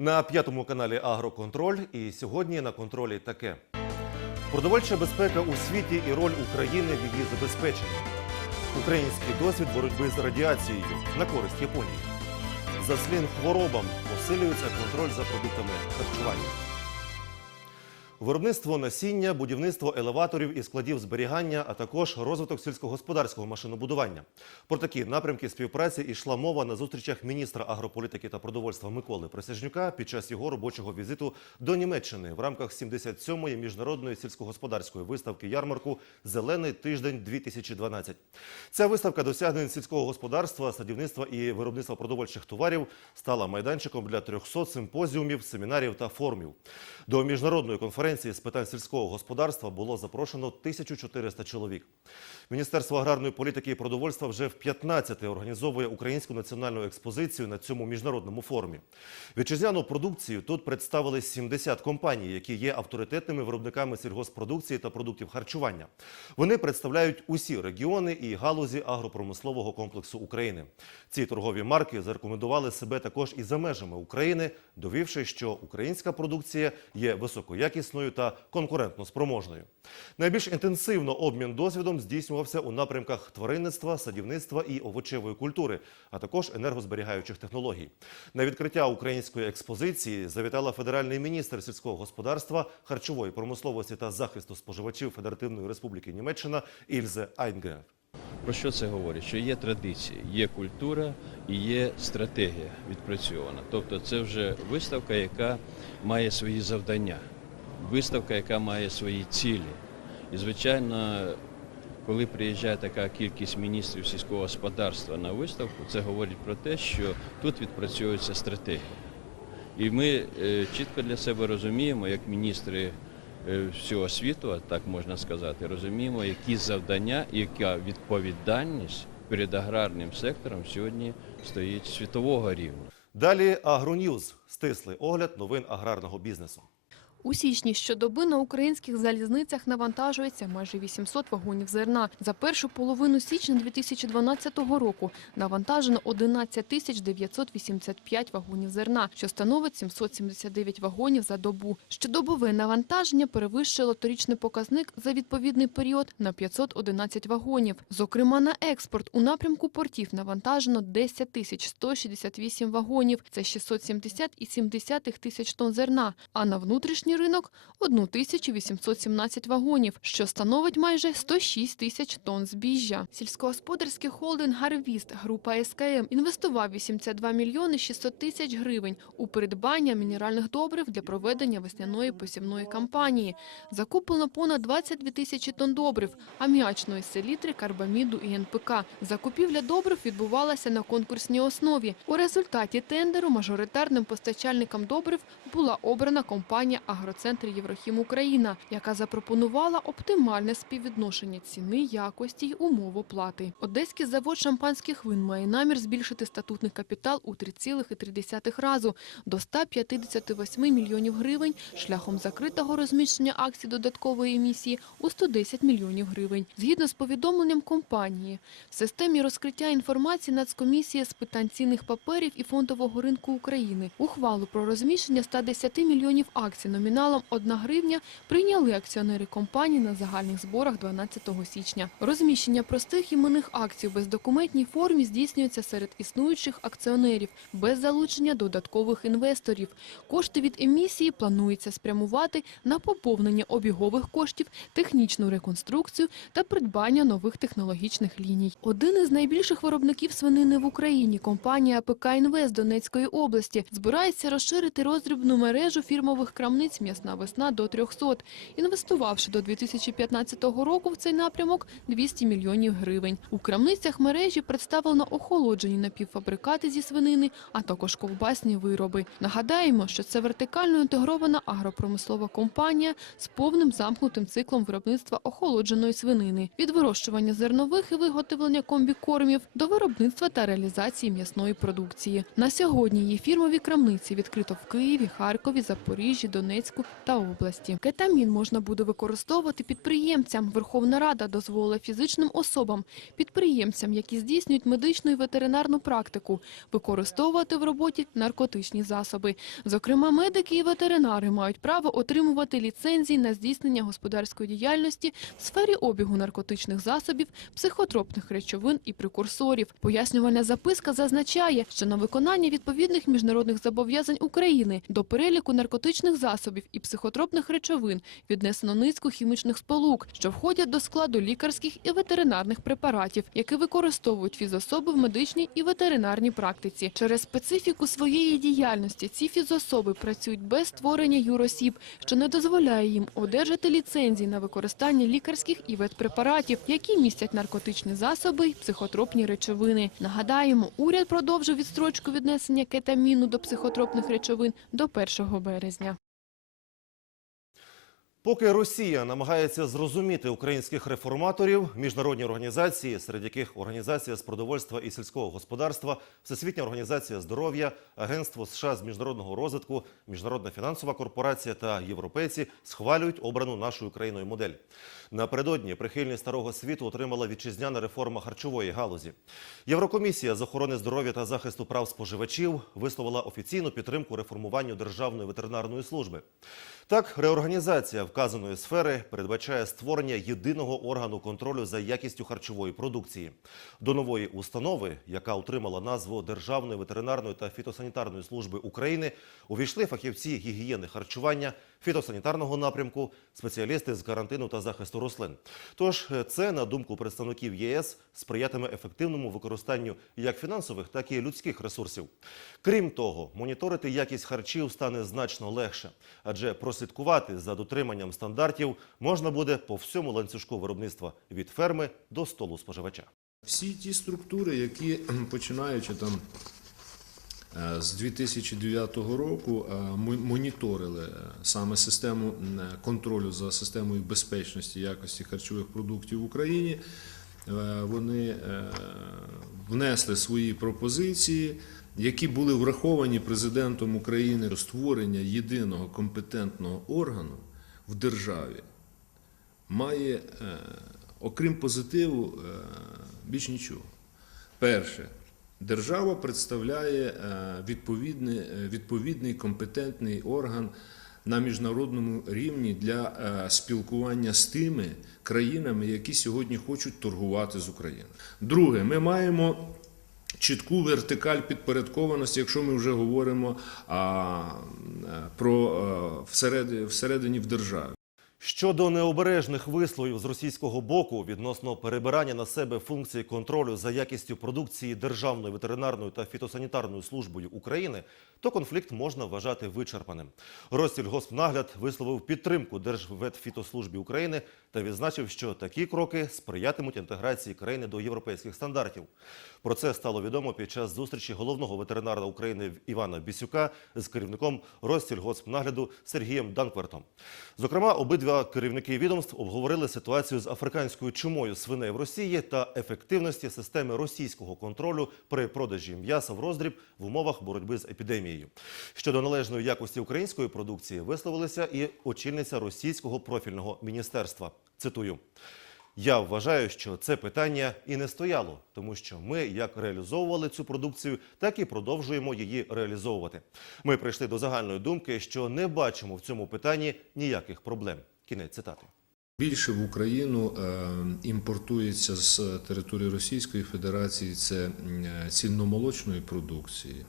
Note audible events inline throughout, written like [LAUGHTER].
На п'ятому каналі Агроконтроль і сьогодні на контролі таке: продовольча безпека у світі і роль України в її забезпеченні. Український досвід боротьби з радіацією на користь Японії. Заслін хворобам посилюється контроль за продуктами харчування. Виробництво насіння, будівництво елеваторів і складів зберігання, а також розвиток сільськогосподарського машинобудування. Про такі напрямки співпраці йшла мова на зустрічах міністра агрополітики та продовольства Миколи Присяжнюка під час його робочого візиту до Німеччини в рамках 77-ї міжнародної сільськогосподарської виставки ярмарку Зелений тиждень 2012. Ця виставка досягнень сільського господарства, садівництва і виробництва продовольчих товарів стала майданчиком для 300 симпозіумів, семінарів та форумів. До міжнародної конференції з питань сільського господарства було запрошено 1400 чоловік. Міністерство аграрної політики і продовольства вже в 15-те організовує українську національну експозицію на цьому міжнародному форумі. Вітчизняну продукцію тут представили 70 компаній, які є авторитетними виробниками сільгоспродукції та продуктів харчування. Вони представляють усі регіони і галузі агропромислового комплексу України. Ці торгові марки зарекомендували себе також і за межами України, довівши, що українська продукція є високоякісною та конкурентно спроможною. Найбільш інтенсивно обмін досвідом здійснювався у напрямках тваринництва, садівництва і овочевої культури, а також енергозберігаючих технологій. На відкриття української експозиції завітала федеральний міністр сільського господарства, харчової промисловості та захисту споживачів Федеративної Республіки Німеччина Ільзе Айнгер. Про що це говорить? Що є традиції, є культура і є стратегія відпрацьована. Тобто це вже виставка, яка має свої завдання, виставка, яка має свої цілі. І, звичайно, коли приїжджає така кількість міністрів сільського господарства на виставку, це говорить про те, що тут відпрацьовується стратегія. І ми е, чітко для себе розуміємо, як міністри е, всього світу, так можна сказати, розуміємо, які завдання і яка відповідальність перед аграрним сектором сьогодні стоїть світового рівня. Далі Агроньюз стислий огляд новин аграрного бізнесу. У січні щодоби на українських залізницях навантажується майже 800 вагонів зерна. За першу половину січня 2012 року навантажено 11 тисяч 985 вагонів зерна, що становить 779 вагонів за добу. Щодобове навантаження перевищило торічний показник за відповідний період на 511 вагонів. Зокрема, на експорт у напрямку портів навантажено 10 тисяч 168 вагонів, це 670,7 тисяч тонн зерна, а на внутрішній ринок – 1817 вагонів, що становить майже 106 тисяч тонн збіжжя. Сільськогосподарський холдинг «Гарвіст» група СКМ інвестував 82 мільйони 600 тисяч гривень у придбання мінеральних добрив для проведення весняної посівної кампанії. Закуплено понад 22 тисячі тонн добрив, аміачної селітри, карбаміду і НПК. Закупівля добрив відбувалася на конкурсній основі. У результаті тендеру мажоритарним постачальником добрив була обрана компанія «Агроцентр Єврохім Україна», яка запропонувала оптимальне співвідношення ціни, якості й умов оплати. Одеський завод шампанських вин має намір збільшити статутний капітал у 3,3 разу до 158 мільйонів гривень шляхом закритого розміщення акцій додаткової емісії у 110 мільйонів гривень. Згідно з повідомленням компанії, в системі розкриття інформації Нацкомісія з питань цінних паперів і фондового ринку України ухвалу про розміщення 110 мільйонів акцій номіналом 1 гривня прийняли акціонери компанії на загальних зборах 12 січня. Розміщення простих іменних акцій в бездокументній формі здійснюється серед існуючих акціонерів без залучення додаткових інвесторів. Кошти від емісії планується спрямувати на поповнення обігових коштів, технічну реконструкцію та придбання нових технологічних ліній. Один із найбільших виробників свинини в Україні, компанія АПК «Інвест» Донецької області, збирається розширити роздрібну мережу фірмових крамниць «М'ясна весна» до 300, інвестувавши до 2015 року в цей напрямок 200 мільйонів гривень. У крамницях мережі представлено охолоджені напівфабрикати зі свинини, а також ковбасні вироби. Нагадаємо, що це вертикально інтегрована агропромислова компанія з повним замкнутим циклом виробництва охолодженої свинини від вирощування зернових і виготовлення комбікормів до виробництва та реалізації м'ясної продукції. На сьогодні її фірмові крамниці відкрито в Києві, Харкові, Запоріжжі, Донецьку та області. Кетамін можна буде використовувати підприємцям. Верховна Рада дозволила фізичним особам, підприємцям, які здійснюють медичну і ветеринарну практику, використовувати в роботі наркотичні засоби. Зокрема, медики і ветеринари мають право отримувати ліцензії на здійснення господарської діяльності в сфері обігу наркотичних засобів, психотропних речовин і прекурсорів. Пояснювальна записка зазначає, що на виконання відповідних міжнародних зобов'язань України до переліку наркотичних засобів і психотропних речовин віднесено низку хімічних сполук, що входять до складу лікарських і ветеринарних препаратів, які використовують фізособи в медичній і ветеринарній практиці. Через специфіку своєї діяльності ці фізособи працюють без створення юросіб, що не дозволяє їм одержати ліцензії на використання лікарських і ветпрепаратів, які містять наркотичні засоби й психотропні речовини. Нагадаємо, уряд продовжив відстрочку віднесення кетаміну до психотропних речовин до 1 березня. Поки Росія намагається зрозуміти українських реформаторів, міжнародні організації, серед яких Організація з продовольства і сільського господарства, Всесвітня організація здоров'я, Агентство США з міжнародного розвитку, Міжнародна фінансова корпорація та європейці схвалюють обрану нашою країною модель. Напередодні прихильність старого світу отримала вітчизняна реформа харчової галузі. Єврокомісія з охорони здоров'я та захисту прав споживачів висловила офіційну підтримку реформуванню Державної ветеринарної служби. Так, реорганізація вказаної сфери передбачає створення єдиного органу контролю за якістю харчової продукції. До нової установи, яка отримала назву Державної ветеринарної та фітосанітарної служби України, увійшли фахівці гігієни харчування, фітосанітарного напрямку, спеціалісти з карантину та захисту рослин. Тож е, це, на думку представників ЄС, сприятиме ефективному використанню як фінансових, так і людських ресурсів. Крім того, моніторити якість харчів стане значно легше, адже прослідкувати за дотриманням стандартів можна буде по всьому ланцюжку виробництва від ферми до столу споживача. Всі ті структури, які починаючи там з 2009 року е, мо- моніторили е, саме систему е, контролю за системою безпечності якості харчових продуктів в Україні, е, вони е, внесли свої пропозиції, які були враховані президентом України створення єдиного компетентного органу в державі. Має, е, окрім позитиву, е, більш нічого. Перше, держава представляє е, відповідний, е, відповідний компетентний орган на міжнародному рівні для е, спілкування з тими країнами, які сьогодні хочуть торгувати з Україною. Друге, ми маємо чітку вертикаль підпорядкованості, якщо ми вже говоримо а, про всередині в державі. Щодо необережних висловів з російського боку відносно перебирання на себе функції контролю за якістю продукції Державною ветеринарною та фітосанітарною службою України, то конфлікт можна вважати вичерпаним. Россільгоспнагляд висловив підтримку Держветфітослужбі України та відзначив, що такі кроки сприятимуть інтеграції країни до європейських стандартів. Про це стало відомо під час зустрічі головного ветеринара України Івана Бісюка з керівником Россільгоспнагляду Сергієм Данквертом. Зокрема, обидва керівники відомств обговорили ситуацію з африканською чумою свиней в Росії та ефективності системи російського контролю при продажі м'яса в роздріб в умовах боротьби з епідемією. Щодо належної якості української продукції висловилися і очільниця російського профільного міністерства. Цитую. Я вважаю, що це питання і не стояло, тому що ми як реалізовували цю продукцію, так і продовжуємо її реалізовувати. Ми прийшли до загальної думки, що не бачимо в цьому питанні ніяких проблем. Кінець цитати. Більше в Україну е, імпортується з території Російської Федерації це е, цільномолочної продукції.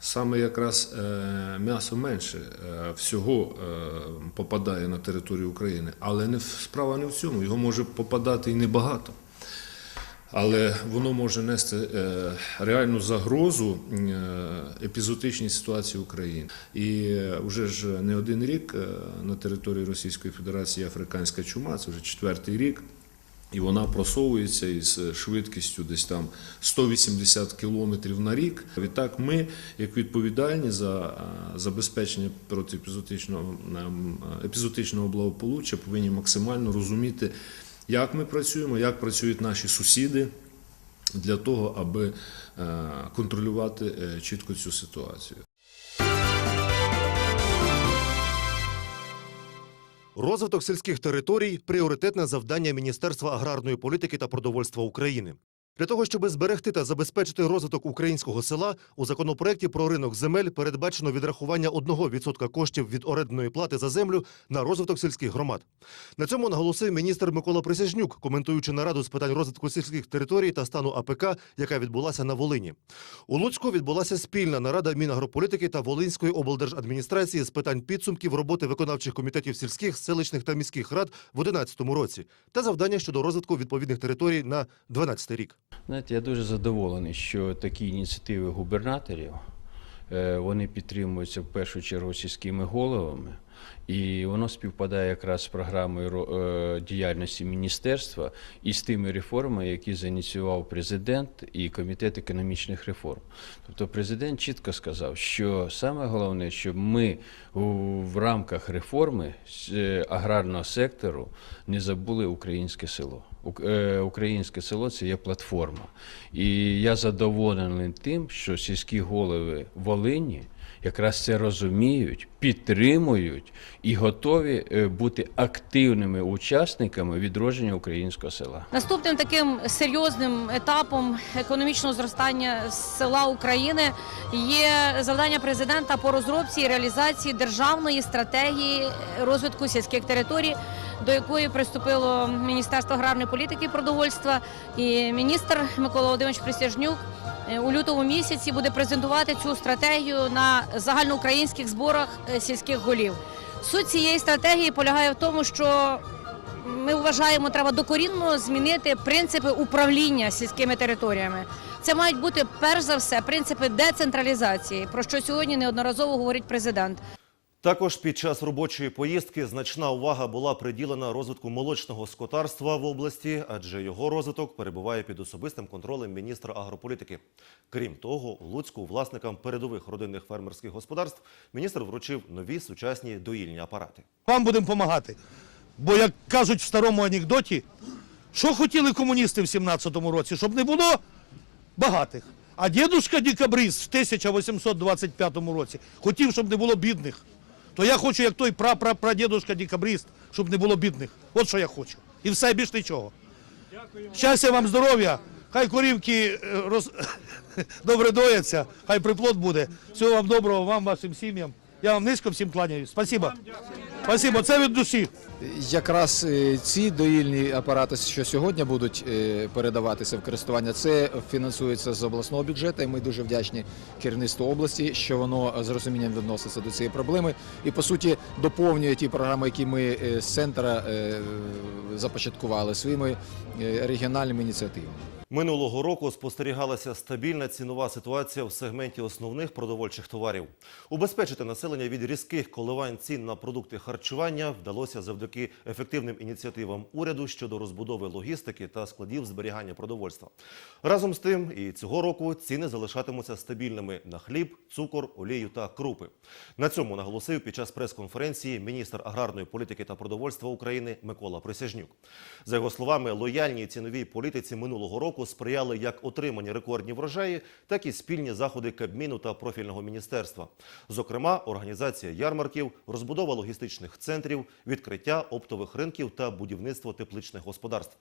Саме якраз е, м'ясо менше всього попадає на територію України, але не справа не в цьому. Його може попадати і небагато. Але воно може нести е, реальну загрозу е, епізотичній ситуації України. І е, вже ж не один рік на території Російської Федерації африканська чума, це вже четвертий рік. І вона просовується із швидкістю десь там 180 кілометрів на рік. Відтак, ми, як відповідальні за забезпечення протиепізотичного ем, епізотичного благополуччя, повинні максимально розуміти, як ми працюємо, як працюють наші сусіди для того, аби е, контролювати е, чітко цю ситуацію. Розвиток сільських територій пріоритетне завдання Міністерства аграрної політики та продовольства України. Для того, щоб зберегти та забезпечити розвиток українського села, у законопроекті про ринок земель передбачено відрахування 1% коштів від орендної плати за землю на розвиток сільських громад. На цьому наголосив міністр Микола Присяжнюк, коментуючи нараду з питань розвитку сільських територій та стану АПК, яка відбулася на Волині. У Луцьку відбулася спільна нарада Мінагрополітики та Волинської облдержадміністрації з питань підсумків роботи виконавчих комітетів сільських, селищних та міських рад в 2011 році та завдання щодо розвитку відповідних територій на 2012 рік. Знаєте, я дуже задоволений, що такі ініціативи губернаторів е, вони підтримуються в першу чергу сільськими головами, і воно співпадає якраз з програмою е, діяльності міністерства і з тими реформами, які зініціював президент і комітет економічних реформ. Тобто президент чітко сказав, що саме головне, щоб ми в рамках реформи е, аграрного сектору не забули українське село. Е, Українське село це є платформа. І я задоволений тим, що сільські голови Волині якраз це розуміють, підтримують і готові е, бути активними учасниками відродження українського села. Наступним таким серйозним етапом економічного зростання села України є завдання президента по розробці і реалізації державної стратегії розвитку сільських територій, до якої приступило Міністерство аграрної політики і продовольства. І міністр Микола Володимирович Присяжнюк е, у лютому місяці буде презентувати цю стратегію на загальноукраїнських зборах е, сільських голів. Суть цієї стратегії полягає в тому, що ми вважаємо, треба докорінно змінити принципи управління сільськими територіями. Це мають бути перш за все принципи децентралізації, про що сьогодні неодноразово говорить президент. Також під час робочої поїздки значна увага була приділена розвитку молочного скотарства в області, адже його розвиток перебуває під особистим контролем міністра агрополітики. Крім того, у Луцьку власникам передових родинних фермерських господарств міністр вручив нові сучасні доїльні апарати. Вам будемо допомагати. Бо, як кажуть в старому анекдоті, що хотіли комуністи в 17-му році, щоб не було багатих. А дідушка Дікабріст в 1825 році хотів, щоб не було бідних. То я хочу, як той прапрапрадідушка Дікабріст, щоб не було бідних. От що я хочу. І все більш нічого. Щастя вам, здоров'я. Хай корівки е, роз... [LAUGHS] добре дояться, хай приплод буде. Всього вам доброго, вам, вашим сім'ям. Я вам низько всім кланяюсь. Спасибо. Спасибо, це від душі. Якраз е, ці доїльні апарати, що сьогодні будуть е, передаватися в користування, це фінансується з обласного бюджету. І ми дуже вдячні керівництву області, що воно з розумінням відноситься до цієї проблеми і по суті доповнює ті програми, які ми е, з центра започаткували своїми регіональними ініціативами. Минулого року спостерігалася стабільна цінова ситуація в сегменті основних продовольчих товарів. Убезпечити населення від різких коливань цін на продукти харчування вдалося завдяки ефективним ініціативам уряду щодо розбудови логістики та складів зберігання продовольства. Разом з тим, і цього року ціни залишатимуться стабільними на хліб, цукор, олію та крупи. На цьому наголосив під час прес-конференції міністр аграрної політики та продовольства України Микола Присяжнюк. За його словами, лояльній ціновій політиці минулого року сприяли як отримані рекордні врожаї, так і спільні заходи Кабміну та профільного міністерства. Зокрема, організація ярмарків, розбудова логістичних центрів, відкриття оптових ринків та будівництво тепличних господарств.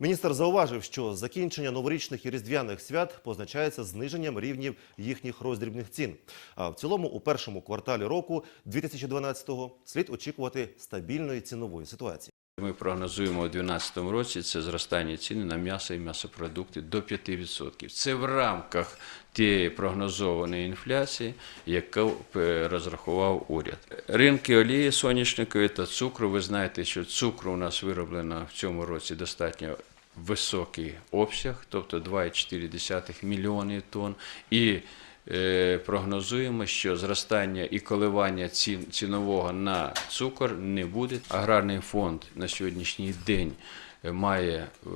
Міністр зауважив, що закінчення новорічних і різдвяних свят позначається зниженням рівнів їхніх роздрібних цін. А в цілому, у першому кварталі року 2012-го слід очікувати стабільної цінової ситуації. Ми прогнозуємо у 2012 році це зростання ціни на м'ясо і м'ясопродукти до 5%. Це в рамках тієї прогнозованої інфляції, яку е, розрахував уряд. Ринки олії соняшникової та цукру. Ви знаєте, що цукру у нас вироблено в цьому році достатньо високий обсяг, тобто 2,4 мільйони тонн. І прогнозуємо, що зростання і коливання цін цінового на цукор не буде. Аграрний фонд на сьогоднішній день е, має е,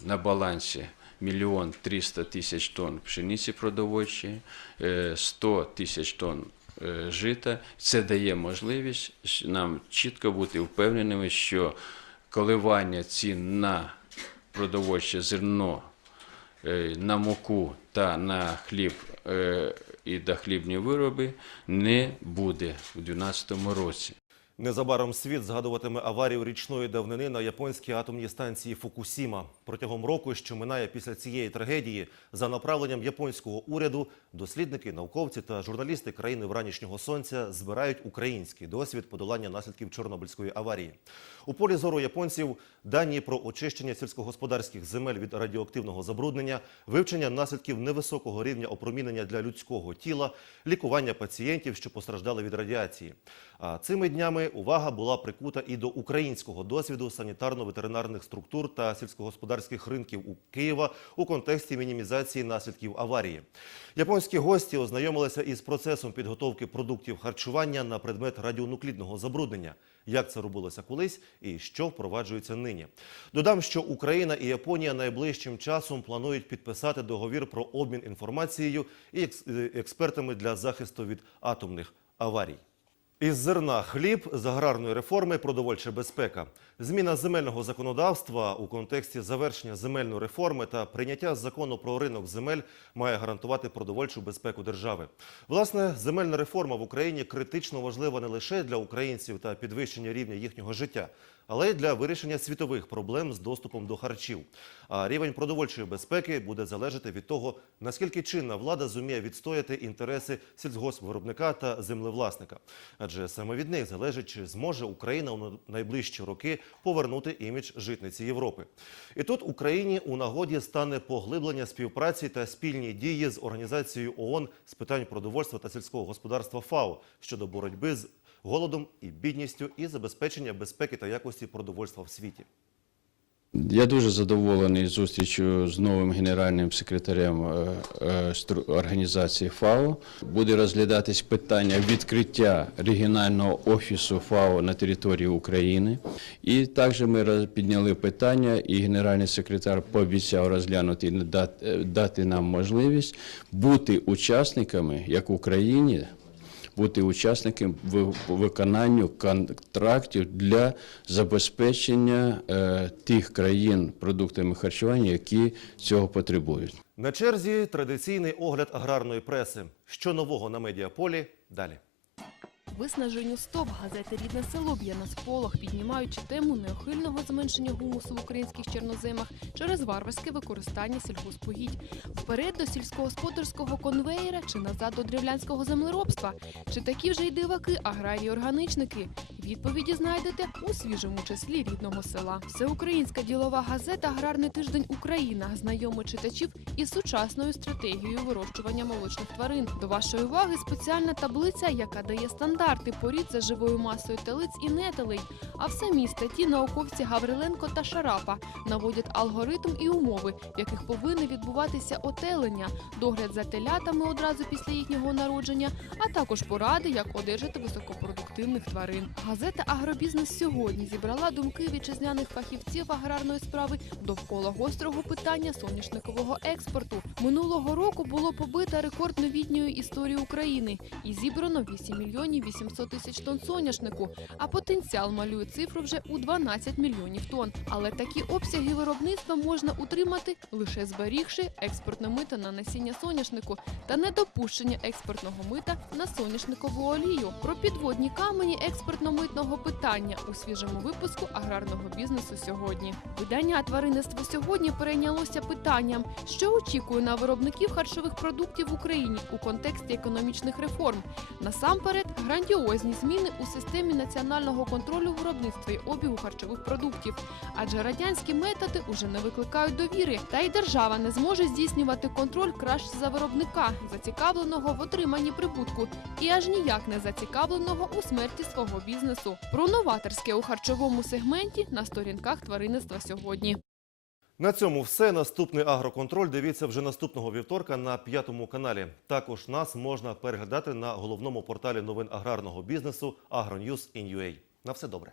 на балансі мільйон 300 тисяч тонн пшениці продовольчої, е, 100 тисяч тонн е, жита. Це дає можливість нам чітко бути впевненими, що коливання цін на продовольче зерно е, на муку та на хліб е, і на хлібні вироби не буде у 2012 році. Незабаром світ згадуватиме аварію річної давнини на японській атомній станції Фукусіма. Протягом року, що минає після цієї трагедії, за направленням японського уряду, дослідники, науковці та журналісти країни вранішнього сонця збирають український досвід подолання наслідків Чорнобильської аварії. У полі зору японців дані про очищення сільськогосподарських земель від радіоактивного забруднення, вивчення наслідків невисокого рівня опромінення для людського тіла, лікування пацієнтів, що постраждали від радіації. А цими днями увага була прикута і до українського досвіду санітарно-ветеринарних структур та сільськогосподарських ринків у Києва у контексті мінімізації наслідків аварії. Японські гості ознайомилися із процесом підготовки продуктів харчування на предмет радіонуклідного забруднення. Як це робилося колись і що впроваджується нині? Додам, що Україна і Японія найближчим часом планують підписати договір про обмін інформацією і е, експертами для захисту від атомних аварій. Із зерна хліб, з аграрної реформи продовольча безпека. Зміна земельного законодавства у контексті завершення земельної реформи та прийняття закону про ринок земель має гарантувати продовольчу безпеку держави. Власне, земельна реформа в Україні критично важлива не лише для українців та підвищення рівня їхнього життя, але й для вирішення світових проблем з доступом до харчів. А рівень продовольчої безпеки буде залежати від того, наскільки чинна влада зуміє відстояти інтереси сільгоспвиробника та землевласника. Адже саме від них залежить, чи зможе Україна у найближчі роки повернути імідж житниці Європи. І тут Україні у нагоді стане поглиблення співпраці та спільні дії з організацією ООН з питань продовольства та сільського господарства ФАО щодо боротьби з голодом і бідністю і забезпечення безпеки та якості продовольства в світі. Я дуже задоволений зустрічю з новим генеральним секретарем е, е, організації ФАО. Буде розглядатись питання відкриття регіонального офісу ФАО на території України. І також ми підняли питання, і генеральний секретар пообіцяв розглянути і дати нам можливість бути учасниками як Україні бути учасником в виконанню контрактів для забезпечення е, тих країн продуктами харчування, які цього потребують. На черзі традиційний огляд аграрної преси. Що нового на медіаполі? Далі. Виснаженню СТОП газети Рідне село б'є на сполох, піднімаючи тему неухильного зменшення гумусу в українських чорноземах через варварське використання сільгоспогідь. Вперед до сільськогосподарського конвеєра чи назад до древлянського землеробства? Чи такі вже й диваки аграрії-органичники? Відповіді знайдете у свіжому числі рідного села. Всеукраїнська ділова газета Аграрний тиждень Україна знайомить читачів із сучасною стратегією вирощування молочних тварин. До вашої уваги спеціальна таблиця, яка дає стандарти порід за живою масою телиць і нетелей. А в самій статті науковці Гавриленко та Шарапа наводять алгоритм і умови, в яких повинне відбуватися отелення, догляд за телятами одразу після їхнього народження, а також поради, як одержати високопродуктивних тварин. Газета Агробізнес сьогодні зібрала думки вітчизняних фахівців аграрної справи довкола гострого питання соняшникового експорту. Минулого року було побито рекорд новітньої історії України і зібрано 8 мільйонів 800 тисяч тонн соняшнику. А потенціал малює цифру вже у 12 мільйонів тонн. Але такі обсяги виробництва можна утримати лише зберігши експортне мито на насіння соняшнику та недопущення експортного мита на соняшникову олію. Про підводні камені експортно-митного питання у свіжому випуску аграрного бізнесу сьогодні. Видання тваринництво сьогодні перейнялося питанням, що очікує на виробників харчових продуктів в Україні у контексті економічних реформ. Насамперед, грандіозні зміни у системі національного контролю виробництва і обігу харчових продуктів, адже радянські методи уже не викликають довіри, та й держава не зможе здійснювати контроль краще за виробника, зацікавленого в отриманні прибутку, і аж ніяк не зацікавленого у смерті свого бізнесу. Про новаторське у харчовому сегменті на сторінках тваринництва сьогодні. На цьому все. Наступний агроконтроль дивіться вже наступного вівторка на п'ятому каналі. Також нас можна переглядати на головному порталі новин аграрного бізнесу agronews.in.ua. На все добре.